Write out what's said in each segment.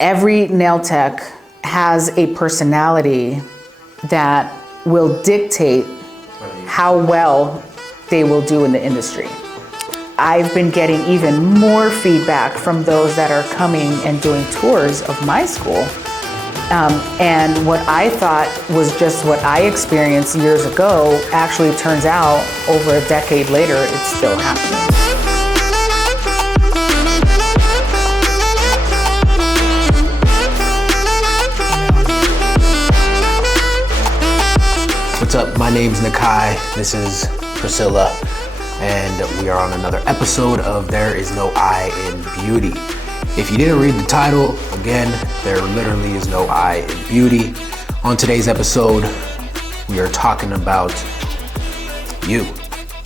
every nail tech has a personality that will dictate how well they will do in the industry. I've been getting even more feedback from those that are coming and doing tours of my school. And what I thought was just what I experienced years ago actually turns out over a decade later, it's still happening. What's up? My name's Nakai. This is Priscilla, and we are on another episode of There Is No I in Beauty. If you didn't read the title, again, there literally is no I in beauty. On today's episode, we are talking about you.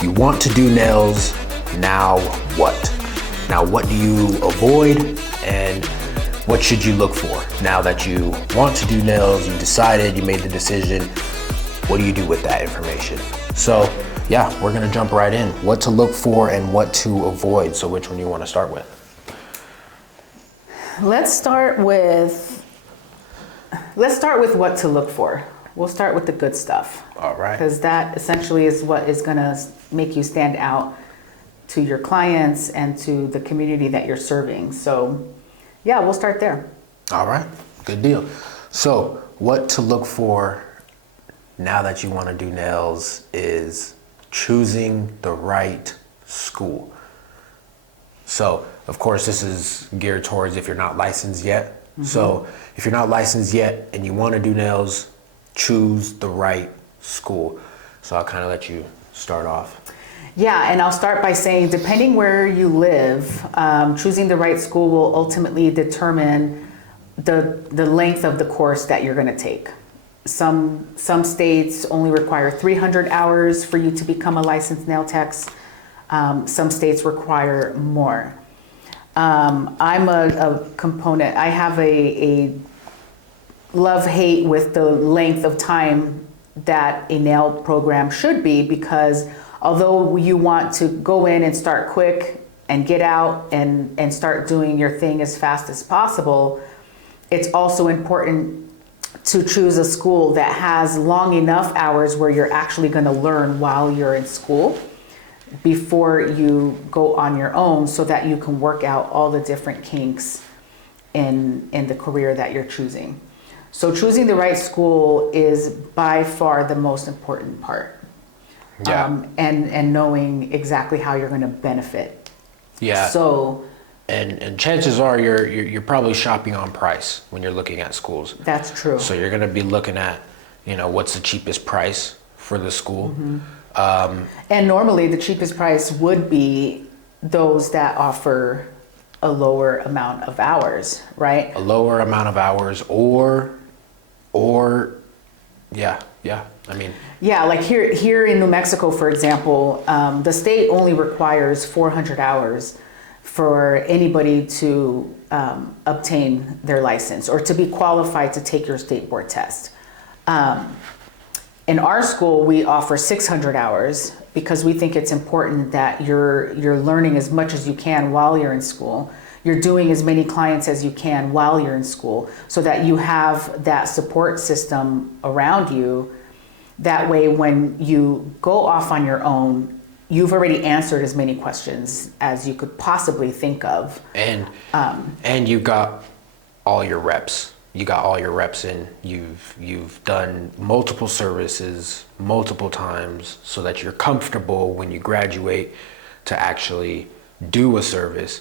You want to do nails, now what? Now what do you avoid, and what should you look for? Now that you want to do nails, you decided, you made the decision, what do you do with that information? So yeah, we're gonna jump right in. What to look for and what to avoid. So which one do you wanna start with? Let's start with what to look for. We'll start with the good stuff. All right. Because that essentially is what is gonna make you stand out to your clients and to the community that you're serving. So yeah, we'll start there. All right, good deal. So what to look for now that you want to do nails is choosing the right school. So, of course, this is geared towards if you're not licensed yet. Mm-hmm. So, if you're not licensed yet and you want to do nails, choose the right school. So, I'll kind of let you start off. Yeah, and I'll start by saying, depending where you live, choosing the right school will ultimately determine the length of the course that you're going to take. Some states only require 300 hours for you to become a licensed nail tech. Some states require more. I'm a component. I have a love-hate with the length of time that a nail program should be, because although you want to go in and start quick and get out and start doing your thing as fast as possible, it's also important to choose a school that has long enough hours where you're actually going to learn while you're in school before you go on your own, so that you can work out all the different kinks in the career that you're choosing. So choosing the right school is by far the most important part. Yeah. And knowing exactly how you're going to benefit. Yeah. So and chances are you're probably shopping on price when you're looking at schools. That's true. So you're going to be looking at, what's the cheapest price for the school. Mm-hmm. And normally the cheapest price would be those that offer a lower amount of hours, right? A lower amount of hours or yeah. I mean, yeah, like here in New Mexico, for example, the state only requires 400 hours for anybody to obtain their license or to be qualified to take your state board test. In our school, we offer 600 hours because we think it's important that you're learning as much as you can while you're in school. You're doing as many clients as you can while you're in school, so that you have that support system around you. That way, when you go off on your own, you've already answered as many questions as you could possibly think of. And you got all your reps. You got all your reps in. You've done multiple services multiple times, so that you're comfortable when you graduate to actually do a service,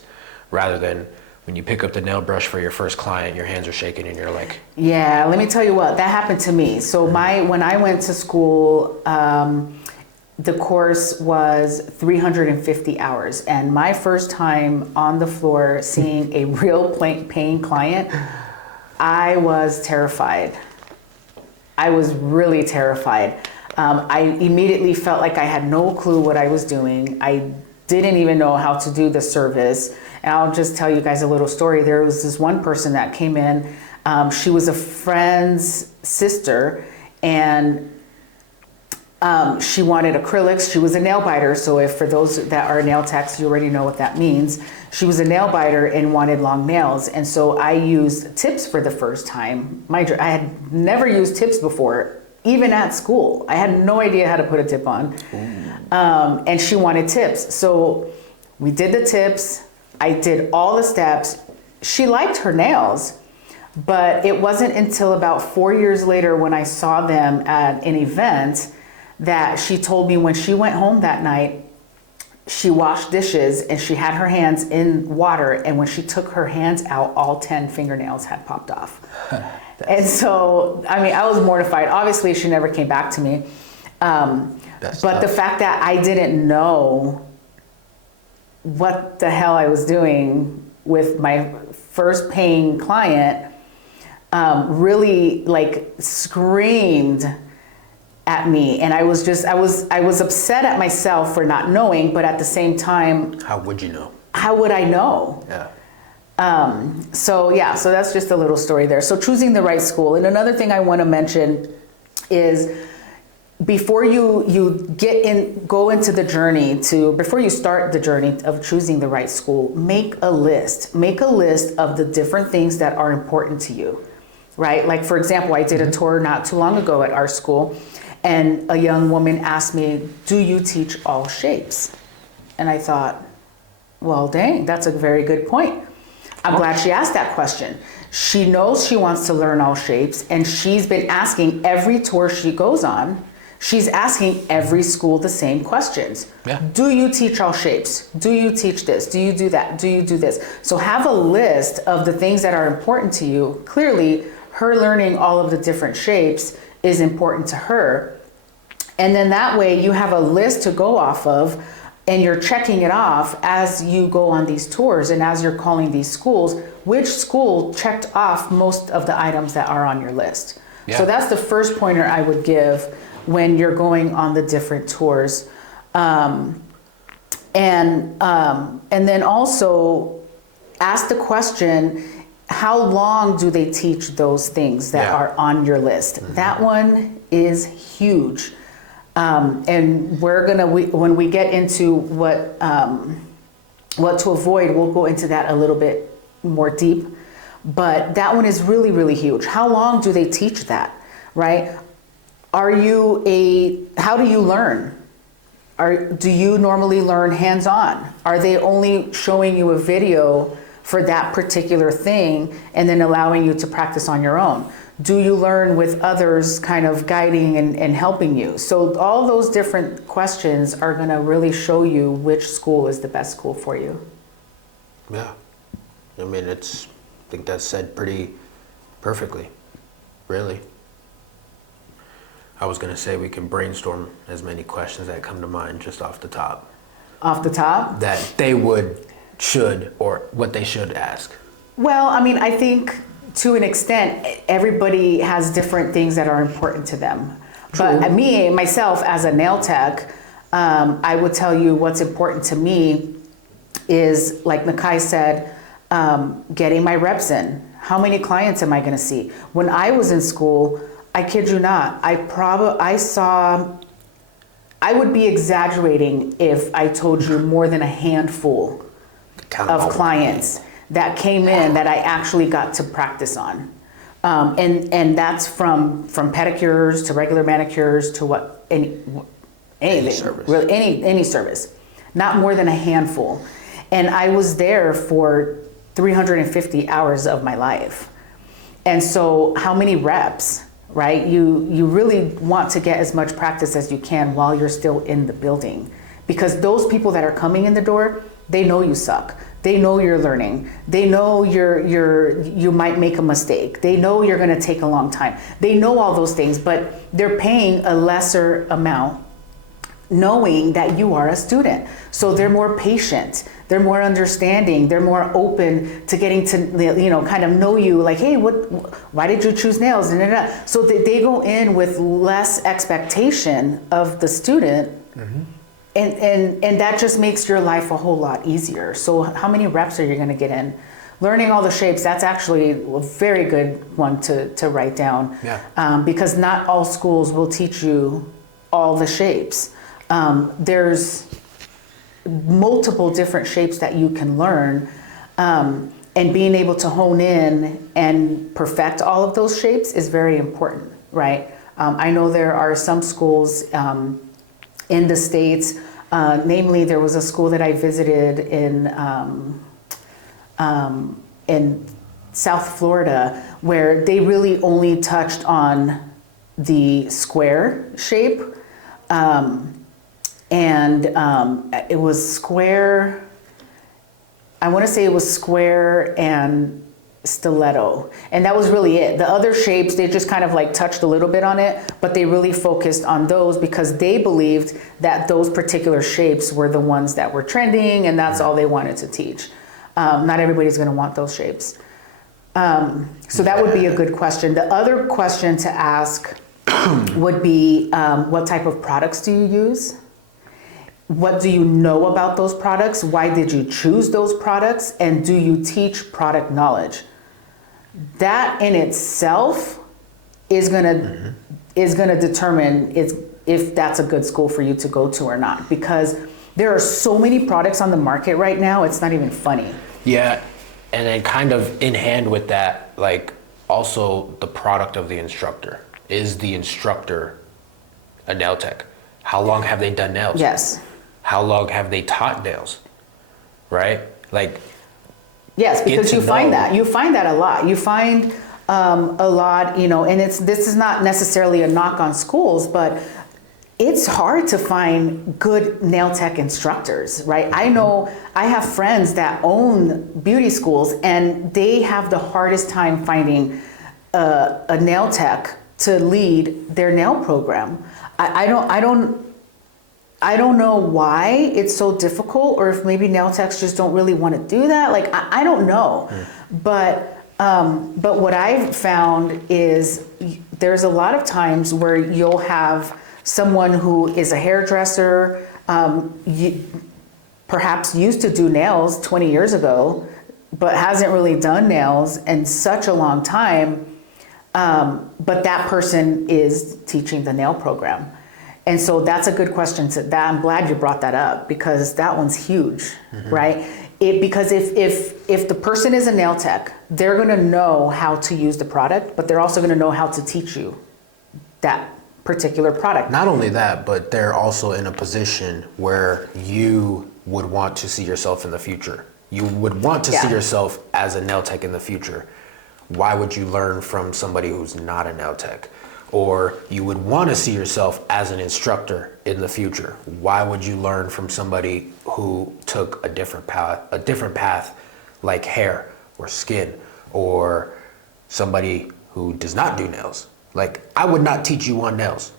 rather than when you pick up the nail brush for your first client, your hands are shaking and you're like... Yeah, let me tell you what, that happened to me. So when I went to school, the course was 350 hours. And my first time on the floor seeing a real paying client, I was terrified. I was really terrified. I immediately felt like I had no clue what I was doing. I didn't even know how to do the service. And I'll just tell you guys a little story. There was this one person that came in. She was a friend's sister, and She wanted acrylics. She was a nail biter. So if for those that are nail techs, you already know what that means. She was a nail biter and wanted long nails. And so I used tips for the first time. I had never used tips before, even at school. I had no idea how to put a tip on. And she wanted tips. So we did the tips. I did all the steps. She liked her nails. But it wasn't until about 4 years later when I saw them at an event that she told me when she went home that night, she washed dishes and she had her hands in water. And when she took her hands out, all 10 fingernails had popped off. And so, I mean, I was mortified. Obviously, she never came back to me. But tough. The fact that I didn't know what the hell I was doing with my first paying client really like screamed at me. And I was upset at myself for not knowing, but at the same time, how would you know? How would I know? Yeah. So that's just a little story there. So choosing the right school. And another thing I want to mention is before you before you start the journey of choosing the right school, make a list of the different things that are important to you, right? Like, for example, I did a tour not too long ago at our school, and a young woman asked me, do you teach all shapes? And I thought, well, dang, that's a very good point. I'm glad she asked that question. She knows she wants to learn all shapes, and she's been asking every tour she goes on, she's asking every school the same questions. Yeah. Do you teach all shapes? Do you teach this? Do you do that? Do you do this? So have a list of the things that are important to you. Clearly, her learning all of the different shapes is important to her. And then that way you have a list to go off of, and you're checking it off as you go on these tours and as you're calling these schools, which school checked off most of the items that are on your list. Yeah. So that's the first pointer I would give when you're going on the different tours. And then also ask the question, how long do they teach those things that are on your list? Mm-hmm. That one is huge. And when we get into what to avoid, we'll go into that a little bit more deep. But that one is really, really huge. How long do they teach that, right? How do you learn? Do you normally learn hands-on? Are they only showing you a video for that particular thing and then allowing you to practice on your own? Do you learn with others kind of guiding and helping you? So all those different questions are going to really show you which school is the best school for you. Yeah. I mean, I think that's said pretty perfectly, really. I was going to say we can brainstorm as many questions that come to mind just off the top. Off the top? That they should, or what they should ask. Well, I mean, I think to an extent, everybody has different things that are important to them. True. But myself, as a nail tech, I would tell you what's important to me is, like Nakai said, getting my reps in. How many clients am I going to see? When I was in school, I kid you not, I would be exaggerating if I told you more than a handful of clients that came in that I actually got to practice on. And that's from pedicures to regular manicures to anything, service. Really, any service, not more than a handful. And I was there for 350 hours of my life. And so how many reps, right? You really want to get as much practice as you can while you're still in the building, because those people that are coming in the door, they know you suck. They know you're learning. They know you might make a mistake. They know you're going to take a long time. They know all those things, but they're paying a lesser amount knowing that you are a student. So they're more patient. They're more understanding. They're more open to getting to, kind of know you, like, hey, why did you choose nails? So they go in with less expectation of the student. Mm-hmm. And that just makes your life a whole lot easier. So how many reps are you going to get in? Learning all the shapes, that's actually a very good one to write down. Yeah. Because not all schools will teach you all the shapes. There's multiple different shapes that you can learn, and being able to hone in and perfect all of those shapes is very important, right? I know there are some schools in the States, namely there was a school that I visited in South Florida where they really only touched on the square shape. It was square, I want to say it was square and stiletto. And that was really it. The other shapes, they just kind of like touched a little bit on it, but they really focused on those because they believed that those particular shapes were the ones that were trending and that's all they wanted to teach. Not everybody's going to want those shapes. So that would be a good question. The other question to ask would be, what type of products do you use? What do you know about those products? Why did you choose those products? And do you teach product knowledge? That in itself is gonna determine if that's a good school for you to go to or not. Because there are so many products on the market right now, it's not even funny. Yeah, and then kind of in hand with that, like also the product of the instructor. Is the instructor a nail tech? How long have they done nails? Yes. How long have they taught nails? Right? Like, yes, because you find that a lot. You find a lot, and this is not necessarily a knock on schools, but it's hard to find good nail tech instructors, right? I know I have friends that own beauty schools and they have the hardest time finding a nail tech to lead their nail program. I don't know why it's so difficult, or if maybe nail techs just don't really want to do that. Like, I don't know. But what I've found is there's a lot of times where you'll have someone who is a hairdresser, perhaps used to do nails 20 years ago, but hasn't really done nails in such a long time. But that person is teaching the nail program. And so that's a good question I'm glad you brought that up because that one's huge, right? Because if the person is a nail tech, they're gonna know how to use the product, but they're also gonna know how to teach you that particular product. Not only that, but they're also in a position where you would want to see yourself in the future. You would want to see yourself as a nail tech in the future. Why would you learn from somebody who's not a nail tech? Or you would want to see yourself as an instructor in the future. Why would you learn from somebody who took a different path like hair or skin, or somebody who does not do nails? Like, I would not teach you on nails.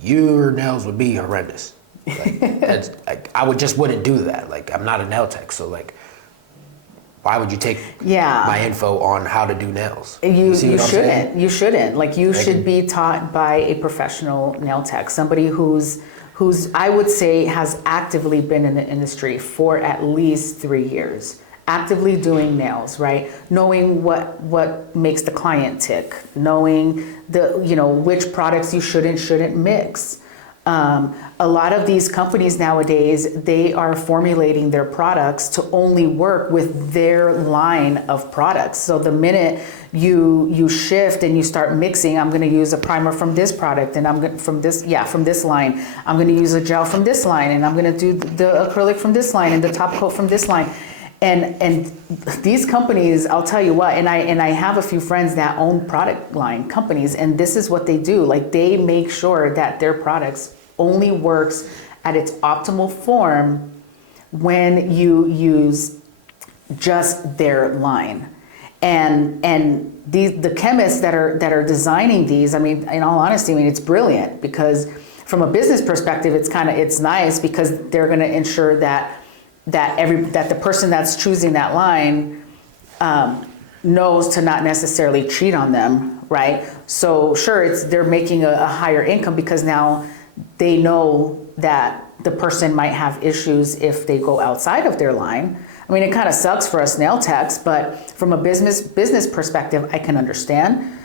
Your nails would be horrendous. Like, I wouldn't do that. Like, I'm not a nail tech, so like, why would you take my info on how to do nails? You shouldn't. You shouldn't. Like, you should be taught by a professional nail tech, somebody who's I would say has actively been in the industry for at least 3 years, actively doing nails, right? Knowing what makes the client tick, knowing which products you should and shouldn't mix. A lot of these companies nowadays, they are formulating their products to only work with their line of products. So the minute you shift and you start mixing, I'm going to use a primer from this product, and from this line. I'm going to use a gel from this line, and I'm going to do the acrylic from this line and the top coat from this line. And these companies, I'll tell you what, and I have a few friends that own product line companies, and this is what they do. Like, they make sure that their products only works at its optimal form when you use just their line. And the chemists that are designing these, I mean, in all honesty, it's brilliant, because from a business perspective, it's nice because they're going to ensure that the person that's choosing that line knows to not necessarily cheat on them, right? So sure, they're making a higher income because now they know that the person might have issues if they go outside of their line. I mean, it kind of sucks for us nail techs, but from a business perspective, I can understand.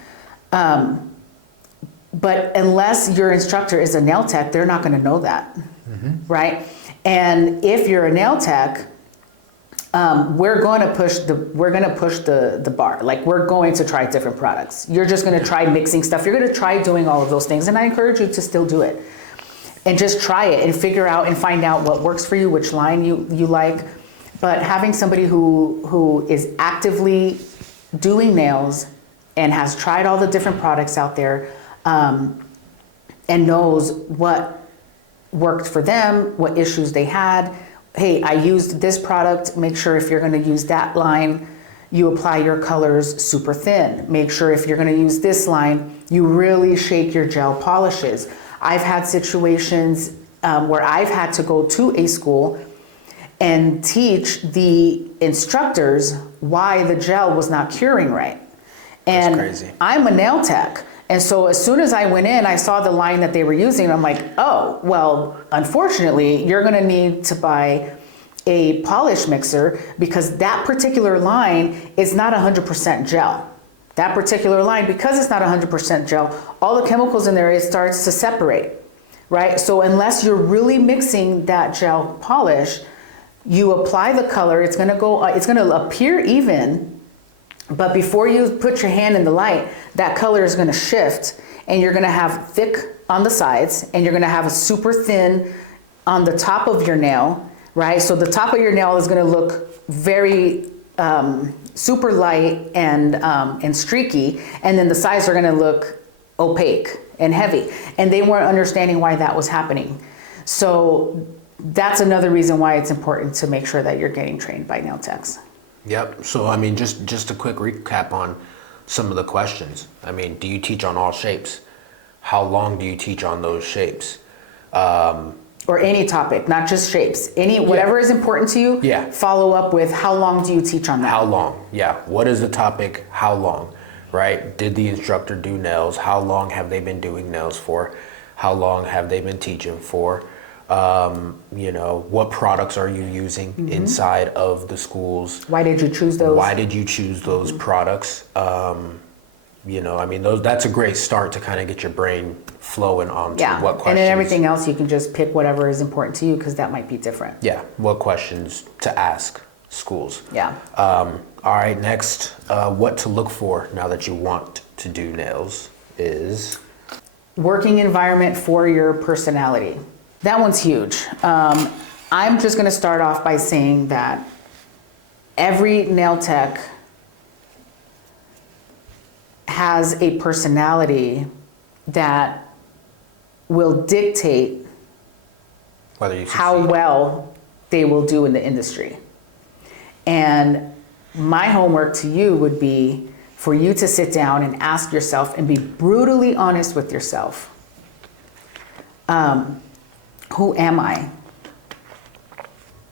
But unless your instructor is a nail tech, they're not going to know that, right? And if you're a nail tech, we're going to push the bar. Like, we're going to try different products. You're just going to try mixing stuff. You're going to try doing all of those things, and I encourage you to still do it, and just try it and figure out and find out what works for you, which line you like. But having somebody who is actively doing nails and has tried all the different products out there, and knows what worked for them, what issues they had. Hey, I used this product. Make sure if you're going to use that line, you apply your colors super thin. Make sure if you're going to use this line, you really shake your gel polishes. I've had situations where I've had to go to a school and teach the instructors why the gel was not curing right. And That's crazy. I'm a nail tech. And so as soon as I went in, I saw the line that they were using. And I'm like, oh, well, unfortunately, you're going to need to buy a polish mixer, because that particular line is not 100% gel. That particular line, because it's not 100% gel, all the chemicals in there, it starts to separate, right? So unless you're really mixing that gel polish, you apply the color, it's going to appear even. But before you put your hand in the light, that color is going to shift, and you're going to have thick on the sides, and you're going to have a super thin on the top of your nail, right? So the top of your nail is going to look very super light and streaky, and then the sides are going to look opaque and heavy. And they weren't understanding why that was happening. So that's another reason why it's important to make sure that you're getting trained by nail techs. Yep. So, I mean, just a quick recap on some of the questions. I mean, do you teach on all shapes? How long do you teach on those shapes? Or any topic, not just shapes. Whatever is important to you, Yeah. follow up with how long do you teach on that? How long? Yeah. What is the topic? How long? Right? Did the instructor do nails? How long have they been doing nails for? How long have they been teaching for? What products are you using inside of the schools? Why did you choose those? Why did you choose those products? That's a great start to kind of get your brain flowing onto what questions. And then everything else, you can just pick whatever is important to you, because that might be different. Yeah, what questions to ask schools. Yeah. All right, next, what to look for now that you want to do nails is? Working environment for your personality. That one's huge. I'm just going to start off by saying that every nail tech has a personality that will dictate Whether you how succeed. well they will do in the industry. And my homework to you would be for you to sit down and ask yourself and be brutally honest with yourself. Who am I?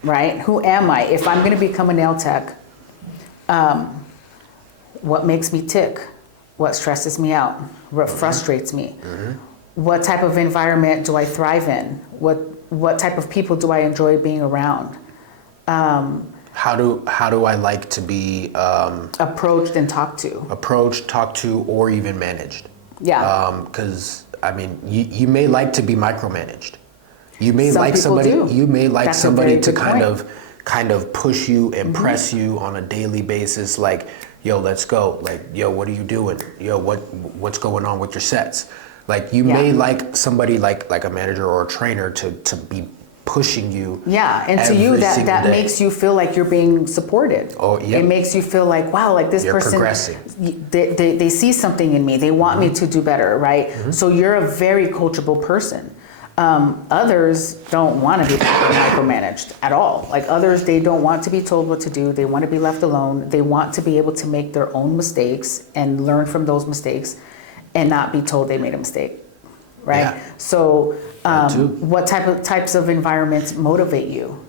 Right? Who am I? If I'm going to become a nail tech, what makes me tick? What stresses me out? What frustrates me? What type of environment do I thrive in? What type of people do I enjoy being around? How do I like to be Approached and talked to. approached, talked to, or even managed? Yeah. Because you may like to be micromanaged. You may Some like people somebody. do. You may like That's a somebody very to good kind point. of push you and press you on a daily basis. Like, yo, let's go. Like, yo, what are you doing? Yo, what's going on with your sets? Like, you may like somebody like a manager or a trainer to be pushing you. Yeah, and to you every that single day. makes you feel like you're being supported. Oh, yep. It makes you feel like, wow, like this You're person, progressing. They see something in me. They want me to do better, right? So you're a very coachable person. Others don't want to be micromanaged at all. Like others, they don't want to be told what to do. They want to be left alone. They want to be able to make their own mistakes and learn from those mistakes and not be told they made a mistake, right? Yeah. So That too. what types of environments motivate you,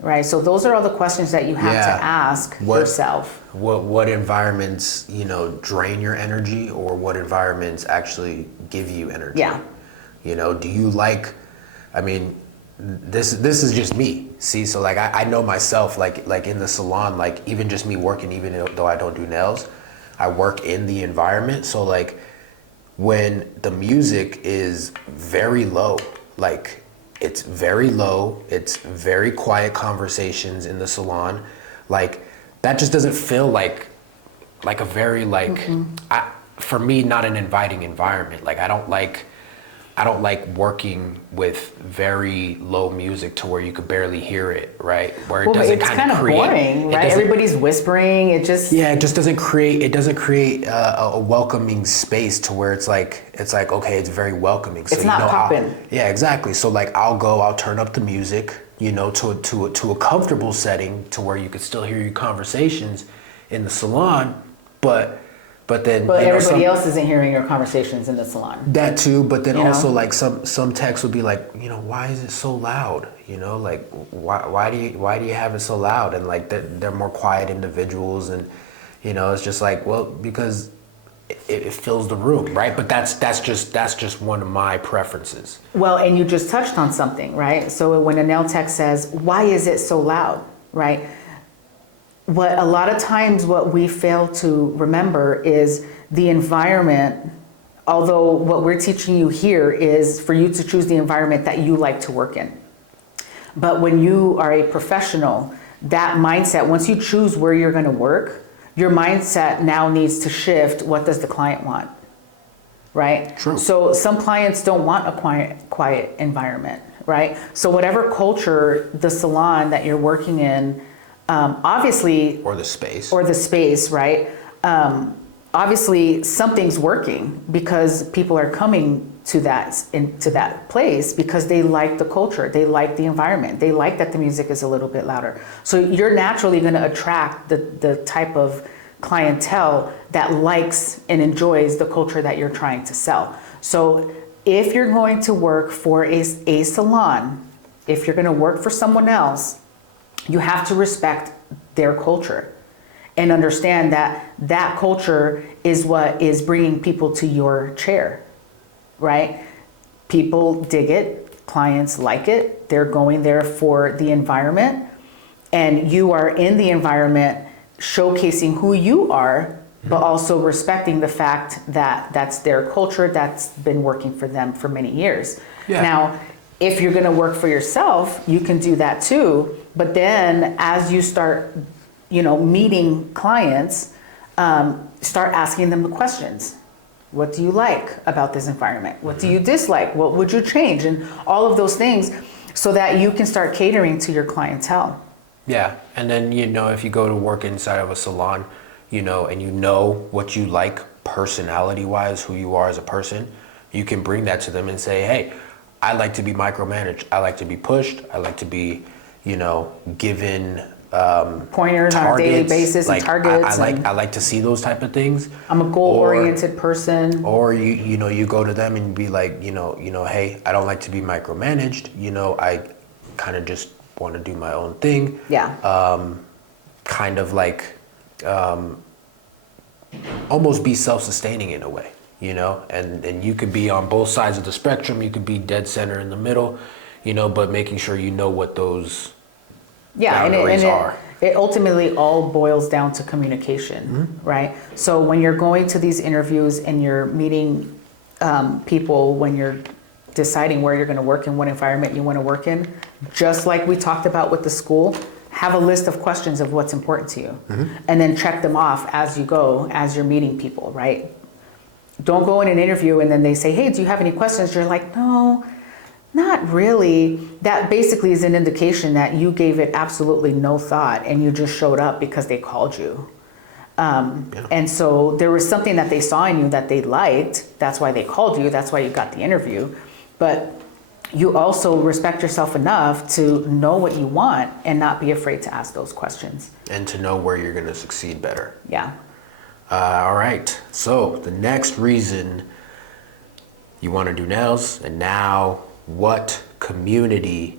right? So those are all the questions that you have Yeah. to ask What- yourself. What environments, drain your energy, or what environments actually give you energy? Yeah. Do you like, this is just me. See, so like I know myself, like in the salon, like even just me working, even though I don't do nails, I work in the environment. So like when the music is very low. Like, it's very low, it's very quiet conversations in the salon. Like, that just doesn't feel like a very, like, for me, not an inviting environment. Like, I don't like working with very low music to where you could barely hear it, right? Where it doesn't kind of create. It's kind of boring, right? Everybody's whispering. It just doesn't create a welcoming space to where it's like okay, it's very welcoming. So it's not popping. Yeah, exactly. So like I'll turn up the music, to a comfortable setting to where you could still hear your conversations in the salon, but everybody else isn't hearing your conversations in the salon. That too, but then also like some texts would be like, why is it so loud? Like why do you have it so loud? And like they're more quiet individuals, and it's just like, well, because it fills the room, right? But that's just one of my preferences. Well, and you just touched on something, right? So when a nail tech says, why is it so loud, right? What a lot of times what we fail to remember is the environment. Although what we're teaching you here is for you to choose the environment that you like to work in. But when you are a professional, that mindset, once you choose where you're going to work, your mindset now needs to shift. What does the client want? Right? True. So some clients don't want a quiet environment, right? So whatever culture the salon that you're working in, obviously, or the space, right? Obviously, something's working because people are coming to that place because they like the culture, they like the environment, they like that the music is a little bit louder. So you're naturally going to attract the type of clientele that likes and enjoys the culture that you're trying to sell. So if you're going to work for a salon, if you're going to work for someone else, you have to respect their culture and understand that culture is what is bringing people to your chair, right? People dig it, clients like it, they're going there for the environment, and you are in the environment showcasing who you are, but also respecting the fact that that's their culture that's been working for them for many years. Yeah. Now, if you're going to work for yourself, you can do that too. But then as you start, meeting clients, start asking them the questions. What do you like about this environment? What do you dislike? What would you change? And all of those things so that you can start catering to your clientele. Yeah. And then, if you go to work inside of a salon, and what you like personality wise, who you are as a person, you can bring that to them and say, hey, I like to be micromanaged. I like to be pushed. I like to be, given pointers on a daily basis, like, and targets. I like to see those type of things. I'm a goal-oriented person. Or you go to them and be like, hey, I don't like to be micromanaged. I kind of just want to do my own thing. Yeah. Kind of like almost be self-sustaining in a way. And you could be on both sides of the spectrum. You could be dead center in the middle, but making sure what those boundaries are. It ultimately all boils down to communication, right? So when you're going to these interviews and you're meeting people, when you're deciding where you're going to work and what environment you want to work in, just like we talked about with the school, have a list of questions of what's important to you, and then check them off as you go, as you're meeting people, right? Don't go in an interview and then they say, hey, do you have any questions? You're like, no, not really. That basically is an indication that you gave it absolutely no thought and you just showed up because they called you. And so there was something that they saw in you that they liked. That's why they called you. That's why you got the interview. But you also respect yourself enough to know what you want and not be afraid to ask those questions. And to know where you're going to succeed better. Yeah. All right. So the next reason you want to do nails, and now what community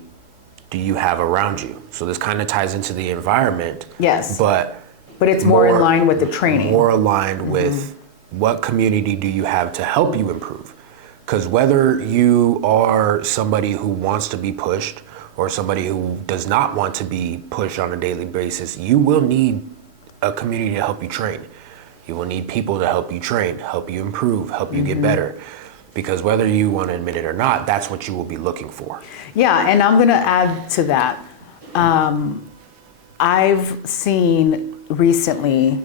do you have around you? So this kind of ties into the environment. Yes. But it's more in line with the training. More aligned with what community do you have to help you improve? Because whether you are somebody who wants to be pushed or somebody who does not want to be pushed on a daily basis, you will need a community to help you train. You will need people to help you train, help you improve, help you get better. Because whether you want to admit it or not, that's what you will be looking for. Yeah, and I'm going to add to that. I've seen recently,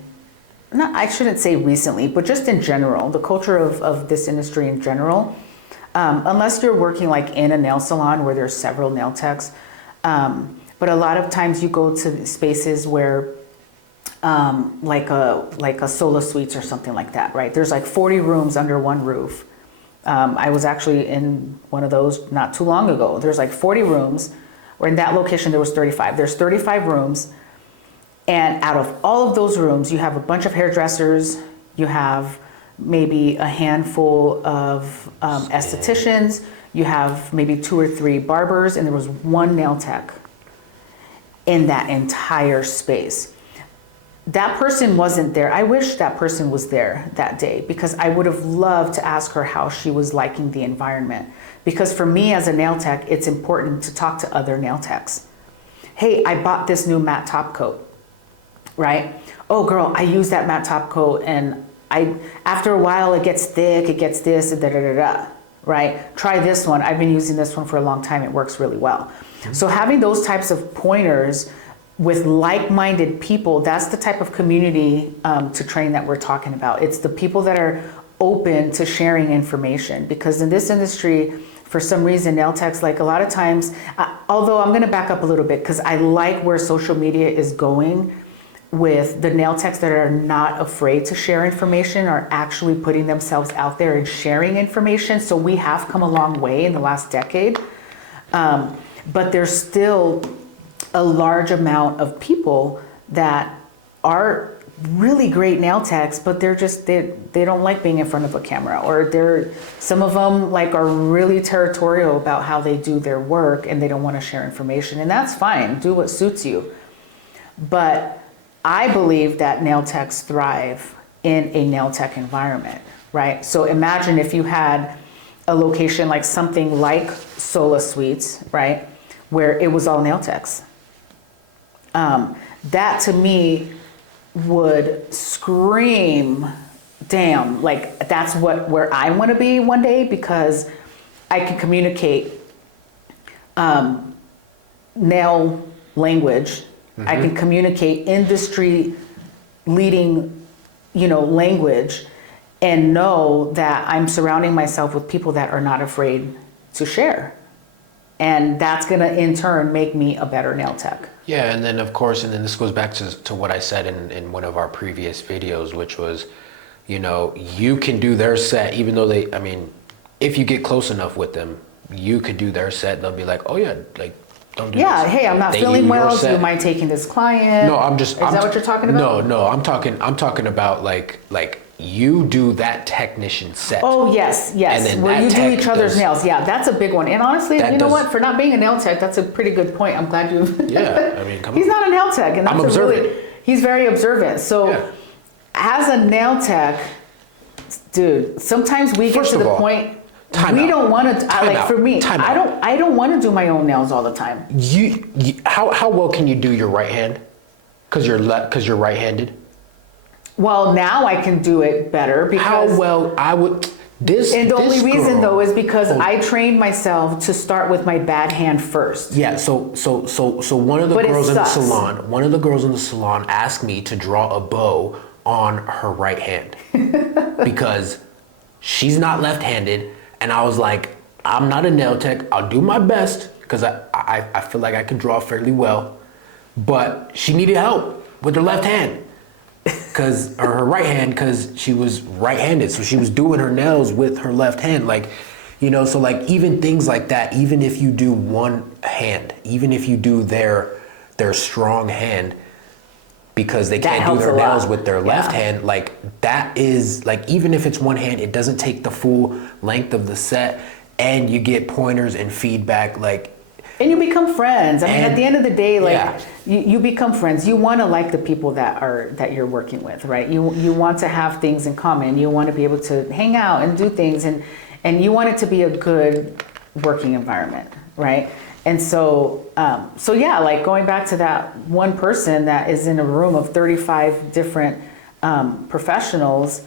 I shouldn't say recently, but just in general, the culture of this industry in general, unless you're working like in a nail salon where there's several nail techs, but a lot of times you go to spaces where like a solo suites or something like that, right? There's like 40 rooms under one roof. I was actually in one of those not too long ago. There's like 40 rooms, or in that location there was 35. There's 35 rooms, and out of all of those rooms, you have a bunch of hairdressers, you have maybe a handful of estheticians, you have maybe 2 or 3 barbers, and there was one nail tech in that entire space. That person wasn't there. I wish that person was there that day, because I would have loved to ask her how she was liking the environment. Because for me as a nail tech, it's important to talk to other nail techs. Hey, I bought this new matte top coat, right? Oh girl, I use that matte top coat, and after a while it gets thick, it gets this, da da da da, right? Try this one. I've been using this one for a long time. It works really well. So having those types of pointers with like-minded people, that's the type of community to train that we're talking about. It's the people that are open to sharing information, because in this industry, for some reason, nail techs, like a lot of times, although I'm gonna back up a little bit, because I like where social media is going with the nail techs that are not afraid to share information, are actually putting themselves out there and sharing information. So we have come a long way in the last decade, but there's still a large amount of people that are really great nail techs, but they're just, they don't like being in front of a camera, or some of them like are really territorial about how they do their work and they don't want to share information, and that's fine. Do what suits you. But I believe that nail techs thrive in a nail tech environment, right? So imagine if you had a location like something like Sola Suites, right, where it was all nail techs. That to me would scream, damn, like that's where I want to be one day, because I can communicate nail language. I can communicate industry leading, language, and know that I'm surrounding myself with people that are not afraid to share. And that's going to in turn make me a better nail tech. Yeah, and then of course, and then this goes back to what I said in one of our previous videos, which was, you can do their set, even though if you get close enough with them, you could do their set. They'll be like, oh yeah, like, don't do this. Hey, I'm not feeling well. Do you mind taking this client? No, Is that what you're talking about? No, I'm talking about like you do that technician set. Oh yes, and where you do each other's nails. Yeah, that's a big one. And honestly, you know what? For not being a nail tech, that's a pretty good point. I'm glad you. Yeah, come on. He's not a nail tech, and that's I'm observant. He's very observant. So, yeah. As a nail tech, dude, sometimes we get to the point. We don't want to, like for me, I don't want to do my own nails all the time. How well can you do your right hand? Because you're right-handed. Well, now I can do it better because. How well I would. And the only reason though is because I trained myself to start with my bad hand first. Yeah. So one of the girls in the salon asked me to draw a bow on her right hand because she's not left-handed. And I was like, I'm not a nail tech. I'll do my best because I feel like I can draw fairly well. But she needed help with her left hand or her right hand, because she was right-handed. So she was doing her nails with her left hand. So like even things like that, even if you do one hand, even if you do their strong hand, because they can't do their nails with their left hand, like that is like, even if it's one hand, it doesn't take the full length of the set, and you get pointers and feedback, and you become friends. I mean, at the end of the day, you become friends. You want to like the people that you're working with, right? You want to have things in common. You want to be able to hang out and do things, and you want it to be a good working environment, right? And so like going back to that one person that is in a room of 35 different professionals.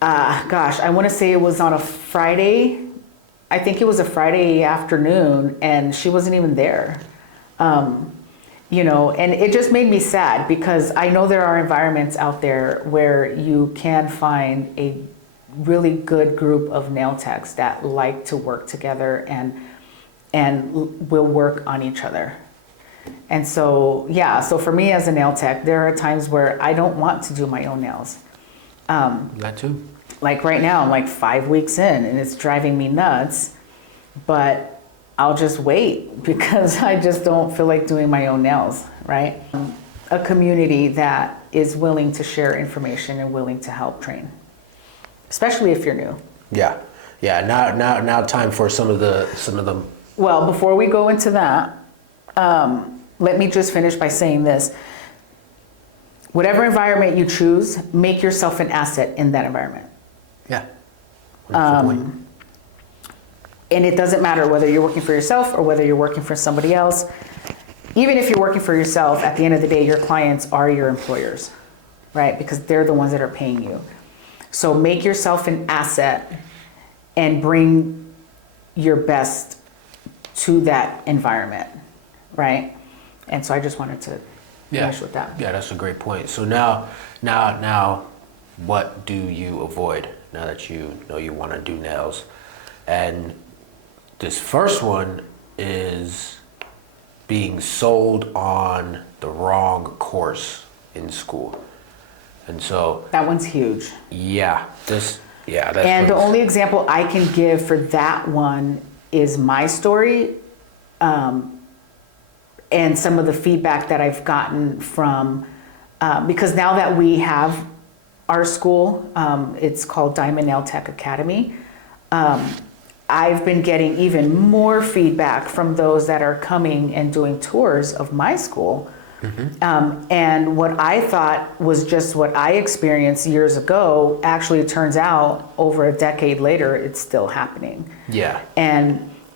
Gosh, I want to say it was on a Friday. I think it was a Friday afternoon, and she wasn't even there. You know, and it just made me sad because I know there are environments out there where you can find a really good group of nail techs that like to work together and will work on each other. And so, yeah, so for me as a nail tech, there are times where I don't want to do my own nails. That too. Like right now, I'm like 5 weeks in and it's driving me nuts, but I'll just wait because I just don't feel like doing my own nails, right? A community that is willing to share information and willing to help train, especially if you're new. Yeah. Now time for some of them. Well, before we go into that, let me just finish by saying this. Whatever environment you choose, make yourself an asset in that environment. Yeah. That's the point. And it doesn't matter whether you're working for yourself or whether you're working for somebody else. Even if you're working for yourself, at the end of the day, your clients are your employers, right? Because they're the ones that are paying you. So make yourself an asset and bring your best to that environment, right? And so I just wanted to finish with that. Yeah, that's a great point. So now, what do you avoid now that you know you want to do nails? And this first one is being sold on the wrong course in school. And so That one's huge. That's And the only example I can give for that one is my story, and some of the feedback that I've gotten from, because now that we have our school, it's called Diamond Nail Tech Academy. I've been getting even more feedback from those that are coming and doing tours of my school. And what I thought was just what I experienced years ago, actually it turns out over a decade later, it's still happening. Yeah.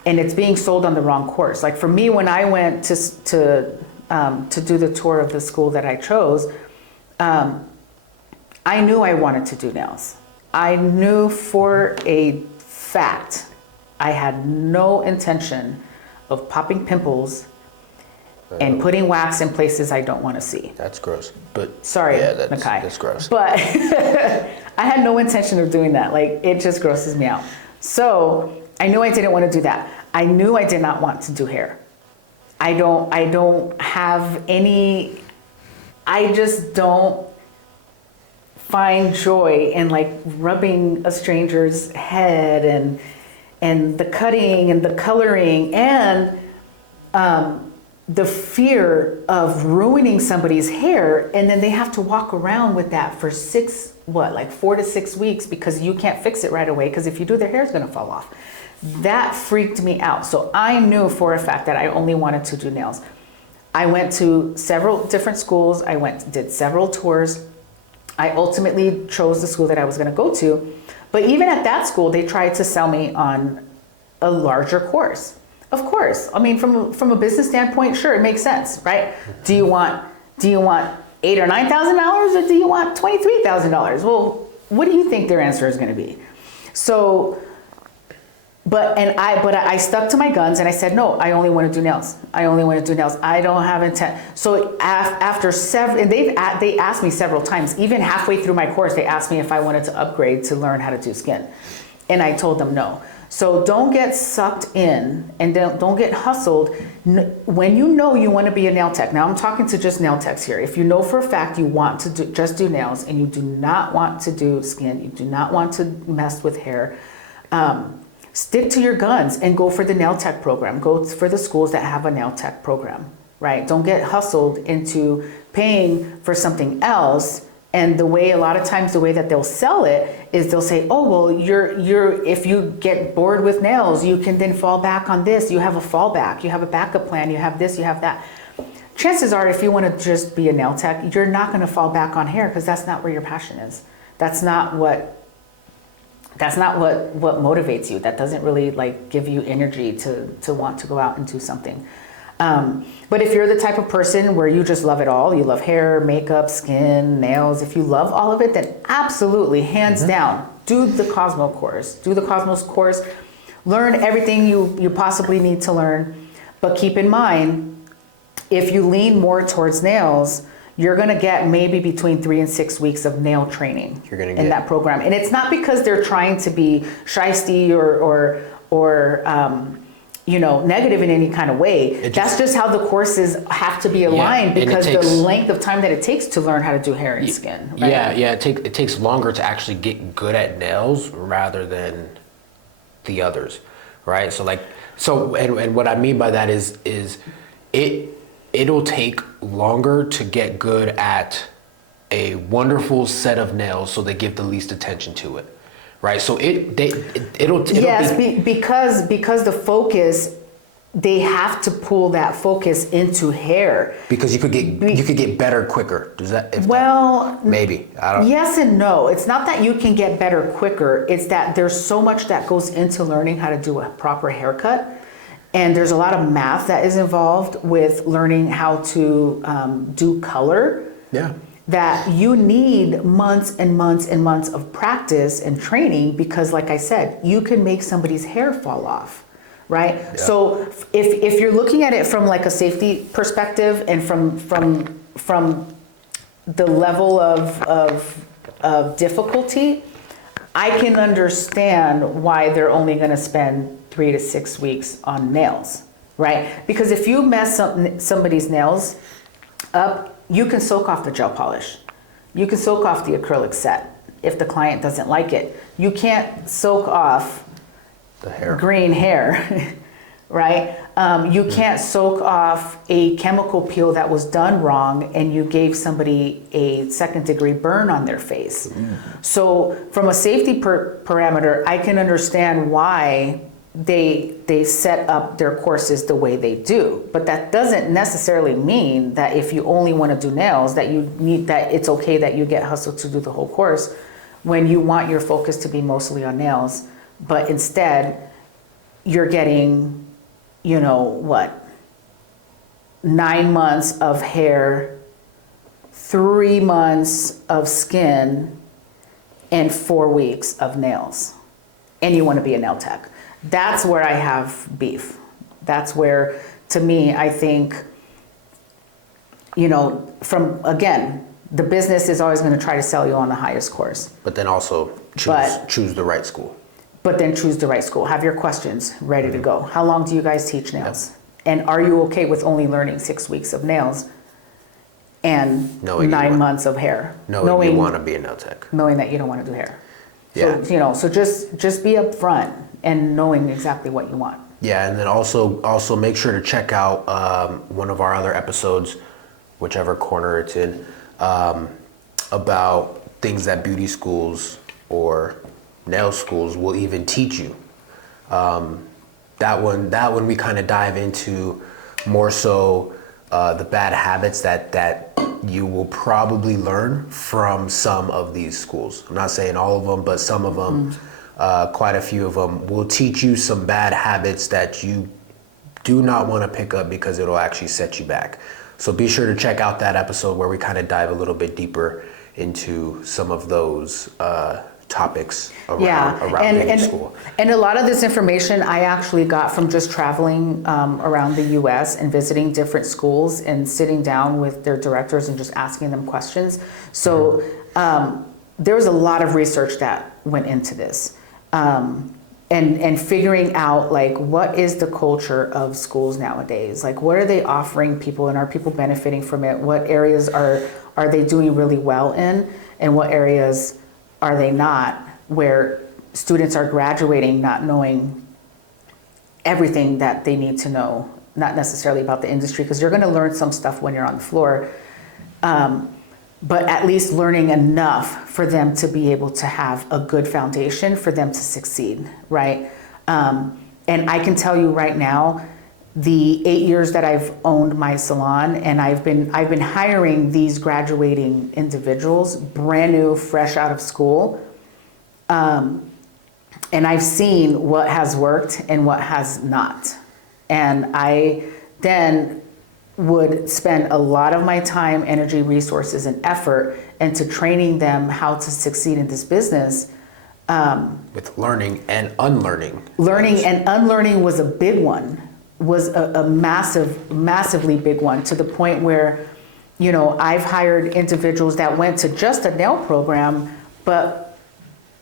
And it's being sold on the wrong course. Like for me, when I went to do the tour of the school that I chose, I knew I wanted to do nails. I knew for a fact I had no intention of popping pimples and putting wax in places I don't want to see. That's gross. But sorry, Nakai. That's gross. But I had no intention of doing that. Like it just grosses me out. So I knew I didn't want to do that. I knew I did not want to do hair. I don't have any. I just don't find joy in like rubbing a stranger's head and the cutting and the coloring and the fear of ruining somebody's hair, and then they have to walk around with that for 4 to 6 weeks because you can't fix it right away, because if you do, their hair is going to fall off. That freaked me out. So I knew for a fact that I only wanted to do nails. I went to several different schools. Did several tours. I ultimately chose the school that I was going to go to. But even at that school, they tried to sell me on a larger course. Of course. I mean, from a business standpoint, sure, it makes sense, right? Do you want $8,000 or $9,000, or do you want $23,000? Well, what do you think their answer is going to be? So, but I stuck to my guns and I said, no, I only want to do nails. I don't have intent. So after several, and they asked me several times, even halfway through my course, they asked me if I wanted to upgrade to learn how to do skin. And I told them no. So don't get sucked in and don't get hustled when you know you want to be a nail tech. Now I'm talking to just nail techs here. If you know for a fact you want to just do nails and you do not want to do skin, you do not want to mess with hair, stick to your guns and go for the nail tech program. Go for the schools that have a nail tech program, right? Don't get hustled into paying for something else. And a lot of times the way that they'll sell it is they'll say, oh, well, if you get bored with nails, you can then fall back on this. You have a fallback, you have a backup plan, you have this, you have that. Chances are, if you want to just be a nail tech, you're not going to fall back on hair because that's not where your passion is. That's not what motivates you. That doesn't really like give you energy to want to go out and do something. But if you're the type of person where you just love it all, you love hair, makeup, skin, nails, if you love all of it, then absolutely, hands down, do the Cosmo course. Do the Cosmos course. Learn everything you possibly need to learn. But keep in mind, if you lean more towards nails, you're gonna get maybe between 3 and 6 weeks of nail training in that program. And it's not because they're trying to be shysty or negative in any kind of way. That's just how the courses have to be aligned because the length of time that it takes to learn how to do hair and skin. Right? Yeah. It takes longer to actually get good at nails rather than the others, right? And what I mean by that is it'll take longer to get good at a wonderful set of nails, so they give the least attention to it. Right, so it'll because the focus, they have to pull that focus into hair because you could get better quicker. Does that? Maybe I don't. Yes and no. It's not that you can get better quicker. It's that there's so much that goes into learning how to do a proper haircut, and there's a lot of math that is involved with learning how to do color. Yeah. That you need months and months and months of practice and training because, like I said, you can make somebody's hair fall off, right? Yeah. So if you're looking at it from like a safety perspective and from the level of difficulty, I can understand why they're only going to spend 3 to 6 weeks on nails, right? Because if you mess somebody's nails up, you can soak off the gel polish. You can soak off the acrylic set if the client doesn't like it. You can't soak off the hair. Green hair, right? You can't soak off a chemical peel that was done wrong and you gave somebody a 2nd-degree burn on their face. So from a safety parameter, I can understand why they set up their courses the way they do, but that doesn't necessarily mean that if you only want to do nails that it's okay that you get hustled to do the whole course when you want your focus to be mostly on nails, but instead you're getting 9 months of hair, 3 months of skin, and 4 weeks of nails, and you want to be a nail tech. That's where I have beef. That's where, to me, I think, the business is always going to try to sell you on the highest course. But then also choose the right school. But then choose the right school. Have your questions ready to go. How long do you guys teach nails? Yep. And are you okay with only learning 6 weeks of nails and 9 months of hair? Knowing you want to be a nail tech. Knowing that you don't want to do hair. Yeah. So just be upfront and knowing exactly what you want. Yeah, and then also make sure to check out one of our other episodes, whichever corner it's in, about things that beauty schools or nail schools will even teach you. That one we kind of dive into more so the bad habits that you will probably learn from some of these schools. I'm not saying all of them, but some of them. Quite a few of them will teach you some bad habits that you do not want to pick up because it'll actually set you back. So be sure to check out that episode where we kind of dive a little bit deeper into some of those topics around beauty school. And a lot of this information I actually got from just traveling around the US and visiting different schools and sitting down with their directors and just asking them questions. So there was a lot of research that went into this. And figuring out like what is the culture of schools nowadays? Like what are they offering people and are people benefiting from it? What areas are they doing really well in and what areas are they not, where students are graduating not knowing everything that they need to know, not necessarily about the industry, because you're going to learn some stuff when you're on the floor. But at least learning enough for them to be able to have a good foundation for them to succeed, right? And I can tell you right now, the 8 years that I've owned my salon, and I've been hiring these graduating individuals, brand new, fresh out of school, and I've seen what has worked and what has not. And I then would spend a lot of my time, energy, resources, and effort into training them how to succeed in this business. With learning and unlearning. Learning and unlearning was a big one, was a massively big one, to the point where, I've hired individuals that went to just a nail program, but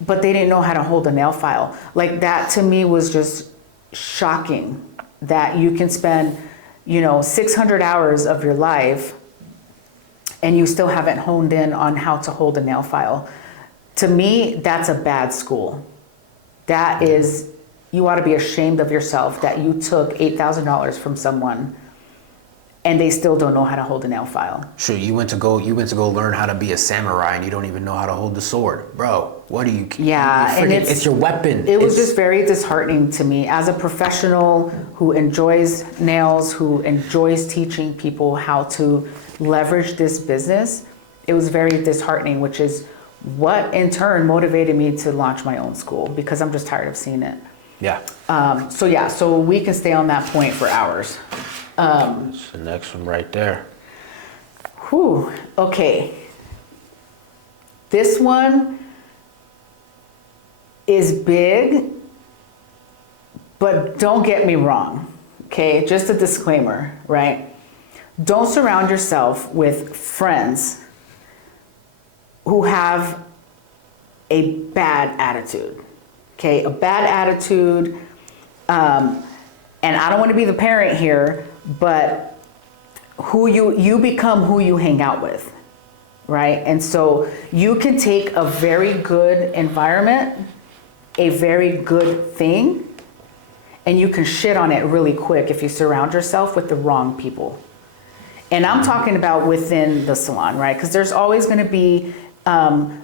they didn't know how to hold a nail file. Like, that to me was just shocking, that you can spend 600 hours of your life and you still haven't honed in on how to hold a nail file. To me, that's a bad school. That is, you ought to be ashamed of yourself that you took $8,000 from someone and they still don't know how to hold a nail file. Sure, you went to go learn how to be a samurai and you don't even know how to hold the sword. Bro, what do you... Yeah, and it's your weapon. It was just very disheartening to me as a professional who enjoys nails, who enjoys teaching people how to leverage this business. It was very disheartening, which is what in turn motivated me to launch my own school, because I'm just tired of seeing it. Yeah. So we can stay on that point for hours. That's the next one right there. Whew, okay. This one is big, but don't get me wrong, okay? Just a disclaimer, right? Don't surround yourself with friends who have a bad attitude, okay? A bad attitude, and I don't want to be the parent here, but who you become who you hang out with, right? And so you can take a very good environment, a very good thing, and you can shit on it really quick if you surround yourself with the wrong people. And I'm talking about within the salon, right? Because there's always going to be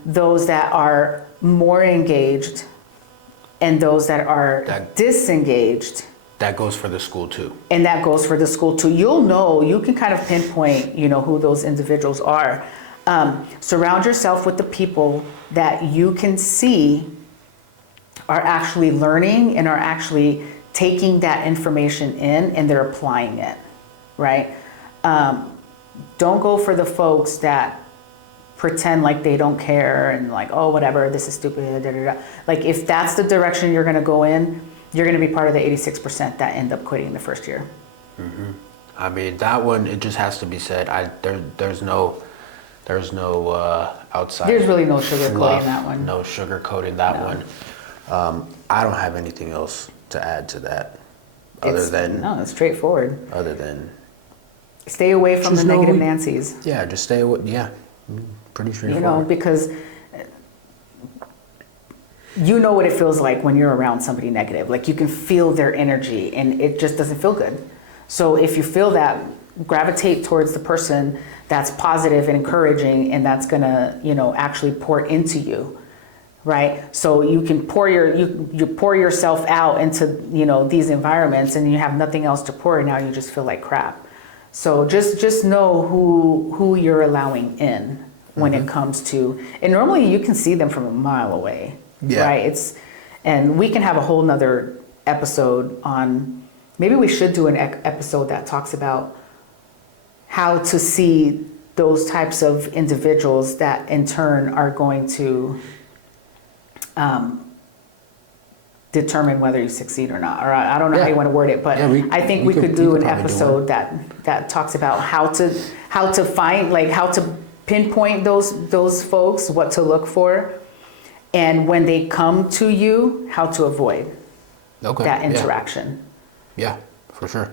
those that are more engaged and those that are disengaged. That goes for the school too. And that goes for the school too. You'll know, you can kind of pinpoint, who those individuals are. Surround yourself with the people that you can see are actually learning and are actually taking that information in and they're applying it, right? Don't go for the folks that pretend like they don't care and like, oh, whatever, this is stupid, da, da, da. Like, if that's the direction you're gonna go in, you're going to be part of the 86% that end up quitting the first year. Mm-hmm. I mean, that one, it just has to be said. There's no outside. There's really no sugarcoating that one. No sugarcoating that one. I don't have anything else to add to that, it's straightforward. Other than stay away from the negative Nancy's. Yeah, just stay away. Yeah, pretty straightforward. Because you know what it feels like when you're around somebody negative. Like, you can feel their energy and it just doesn't feel good. So if you feel that, gravitate towards the person that's positive and encouraging and that's gonna, actually pour into you, right? So you can pour you pour yourself out into, these environments and you have nothing else to pour, and now you just feel like crap. So just know who you're allowing in when it comes to, and normally you can see them from a mile away. Yeah. Right. And we can have a whole nother episode on, maybe we should do an episode that talks about how to see those types of individuals that in turn are going to determine whether you succeed or not. Or I don't know how you want to word it, but I think we could do an episode that talks about how to find, like, how to pinpoint those folks, what to look for. And when they come to you, how to avoid that interaction. Yeah, for sure.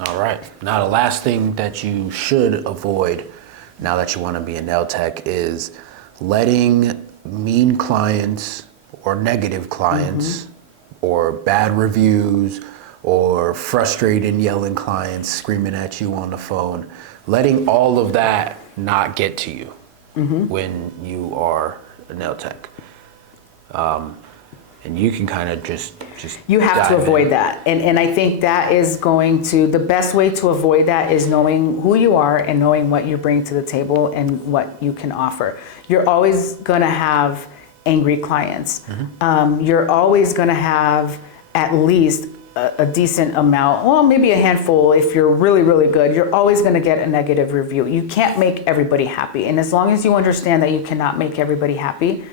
All right. Now, the last thing that you should avoid now that you want to be a nail tech is letting mean clients or negative clients or bad reviews or frustrated yelling clients screaming at you on the phone, letting all of that not get to you. When you are a nail tech. And you can kind of just you have to avoid that. And I think that is the best way to avoid that is knowing who you are and knowing what you bring to the table and what you can offer. You're always gonna have angry clients. You're always gonna have at least a decent amount, well, maybe a handful if you're really, really good, you're always going to get a negative review. You can't make everybody happy. And as long as you understand that you cannot make everybody happy,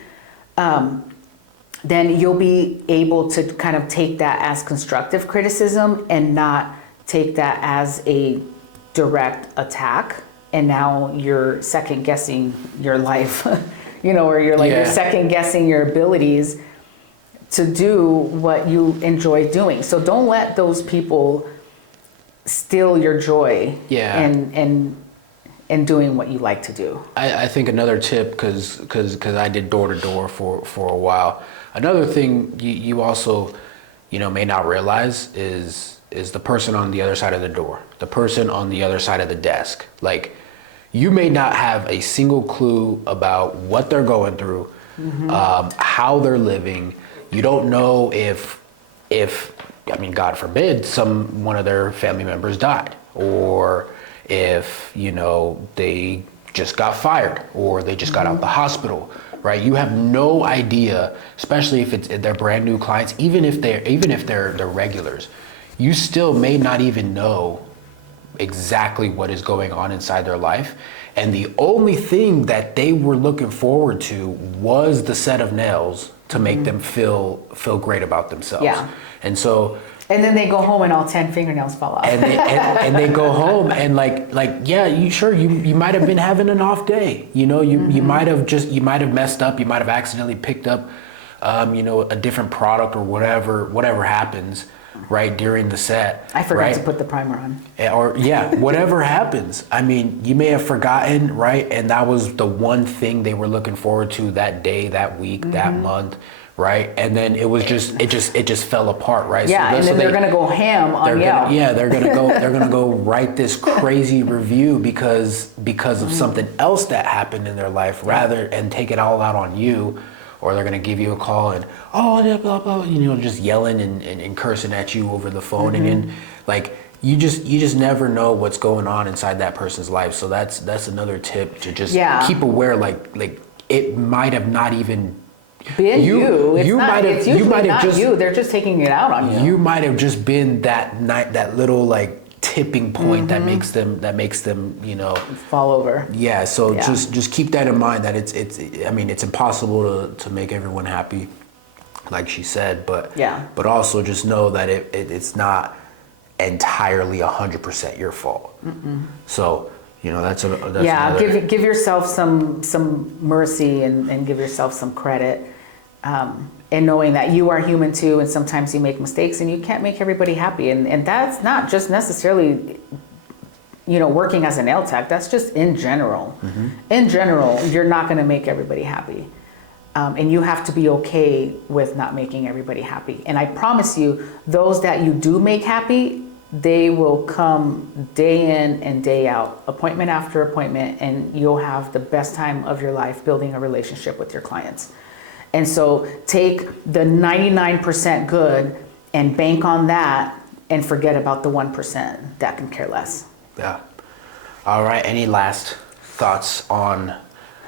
then you'll be able to kind of take that as constructive criticism and not take that as a direct attack. And now you're second guessing your life, or you're like, you're second guessing your abilities to do what you enjoy doing. So don't let those people steal your joy in doing what you like to do. I think another tip, because I did door to door for a while. Another thing you also, may not realize is the person on the other side of the door, the person on the other side of the desk. Like, you may not have a single clue about what they're going through, how they're living. You don't know if God forbid, one of their family members died, or if, they just got fired, or they just got out the hospital, right? You have no idea, especially if they're brand new clients, even if they're regulars, you still may not even know exactly what is going on inside their life. And the only thing that they were looking forward to was the set of nails to make them feel great about themselves. Yeah. And then they go home and all 10 fingernails fall off. And they go home and you might have been having an off day. You might have messed up, you might have accidentally picked up a different product or whatever happens right during the set. I forgot to put the primer on. Or whatever happens. I mean, you may have forgotten, right? And that was the one thing they were looking forward to that day, that week, that month, right? And then it just fell apart, right? Yeah, so they're gonna go ham on Yelp. They're gonna go write this crazy review because of something else that happened in their life, and take it all out on you. Or they're gonna give you a call and blah blah blah, just yelling and cursing at you over the phone, and then you just never know what's going on inside that person's life. So that's another tip, to just keep aware. Like it might have not even been you. It's usually not you. They're just taking it out on you. You might have just been that little tipping point that makes them fall over. Yeah, so just keep that in mind, that it's impossible to make everyone happy, like she said, but also just know that it's not entirely 100% your fault. So that's another... give yourself some mercy and give yourself some credit, and knowing that you are human too, and sometimes you make mistakes and you can't make everybody happy. And that's not just necessarily, working as a nail tech, that's just in general. In general, you're not gonna make everybody happy. And you have to be okay with not making everybody happy. And I promise you, those that you do make happy, they will come day in and day out, appointment after appointment, and you'll have the best time of your life building a relationship with your clients. And so take the 99% good and bank on that, and forget about the 1% that can care less. Yeah. All right. Any last thoughts on?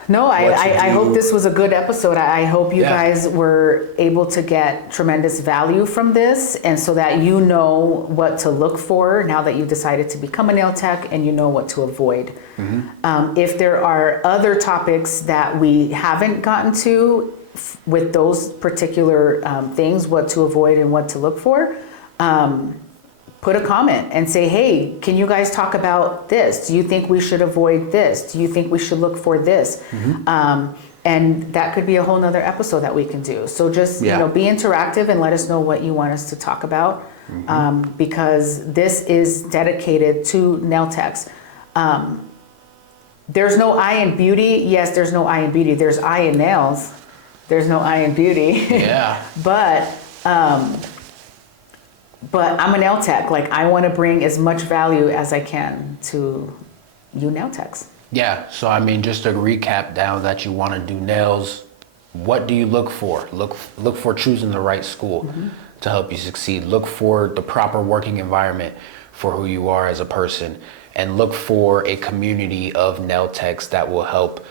No, I hope this was a good episode. I hope you guys were able to get tremendous value from this, and so that you know what to look for now that you decided to become a nail tech, and you know what to avoid. If there are other topics that we haven't gotten to with those particular things, what to avoid and what to look for, put a comment and say, hey, can you guys talk about this? Do you think we should avoid this? Do you think we should look for this? And that could be a whole nother episode that we can do. So just be interactive and let us know what you want us to talk about, because this is dedicated to nail techs. There's no I in beauty. Yes, there's no I in beauty. There's I in nails. There's no I in beauty. Yeah. But I'm a nail tech. I want to bring as much value as I can to you nail techs. Yeah. So just to recap down, that you want to do nails, what do you look for? Look for choosing the right school to help you succeed. Look for the proper working environment for who you are as a person, and look for a community of nail techs that will help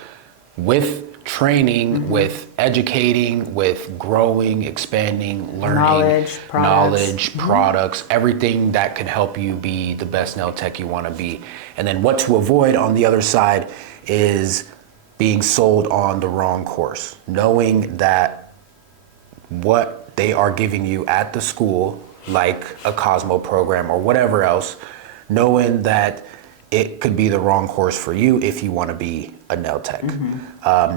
with training, with educating, with growing, expanding, learning, Knowledge, products, everything that can help you be the best nail tech you want to be. And then what to avoid on the other side is being sold on the wrong course, knowing that what they are giving you at the school, like a Cosmo program or whatever else, knowing that it could be the wrong course for you if you want to be a nail tech.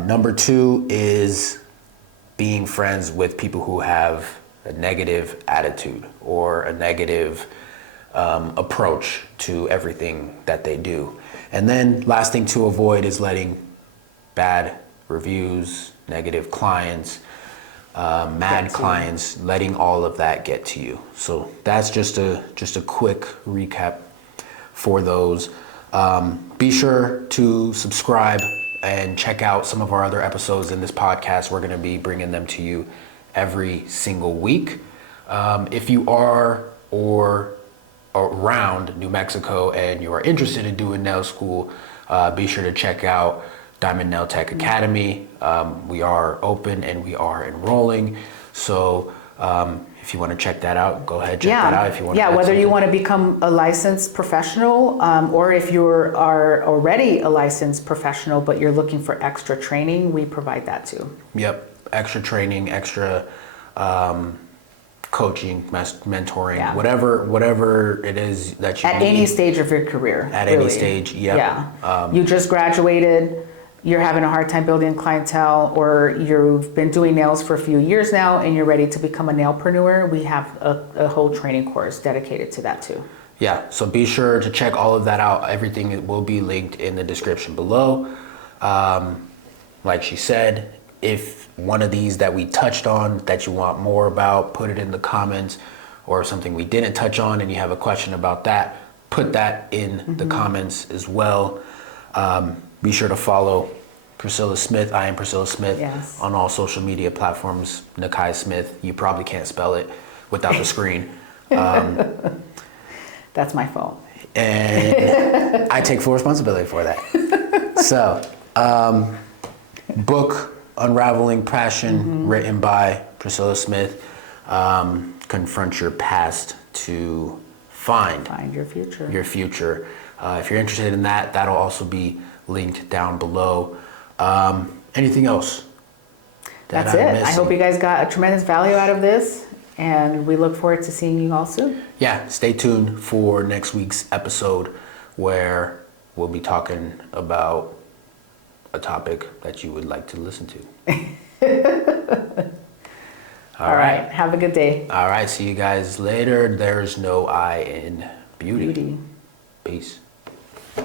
Number two is being friends with people who have a negative attitude or a negative approach to everything that they do. And then last thing to avoid is letting bad reviews, negative clients, mad clients, letting all of that get to you. So that's just a quick recap for those. Be sure to subscribe and check out some of our other episodes in this podcast. We're going to be bringing them to you every single week. If you are or around New Mexico and you are interested in doing nail school, be sure to check out Diamond Nail Tech Academy. We are open and we are enrolling. So if you want to check that out, go ahead, check that out. If you want whether you want to become a licensed professional or if you are already a licensed professional but you're looking for extra training, we provide that too. Yep, extra training, extra coaching, mentoring, whatever it is that you need. At any stage of your career. At any stage, yep. Yeah. You just graduated, you're having a hard time building clientele, or you've been doing nails for a few years now and you're ready to become a nailpreneur, we have a whole training course dedicated to that too. Yeah, so be sure to check all of that out. Everything will be linked in the description below. Like she said, if one of these that we touched on that you want more about, put it in the comments, or something we didn't touch on and you have a question about that, put that in the comments as well. Be sure to follow Priscilla Smith. I am Priscilla Smith on all social media platforms. Nakai Smith. You probably can't spell it without the screen. That's my fault. And I take full responsibility for that. So, book Unraveling Passion, written by Priscilla Smith. Confront your past to find your future. If you're interested in that, that'll also be linked down below. Anything else? That's it. I hope you guys got a tremendous value out of this, and we look forward to seeing you all soon. Yeah, stay tuned for next week's episode where we'll be talking about a topic that you would like to listen to. All right. Have a good day. All right. See you guys later. There's no I in beauty. Peace.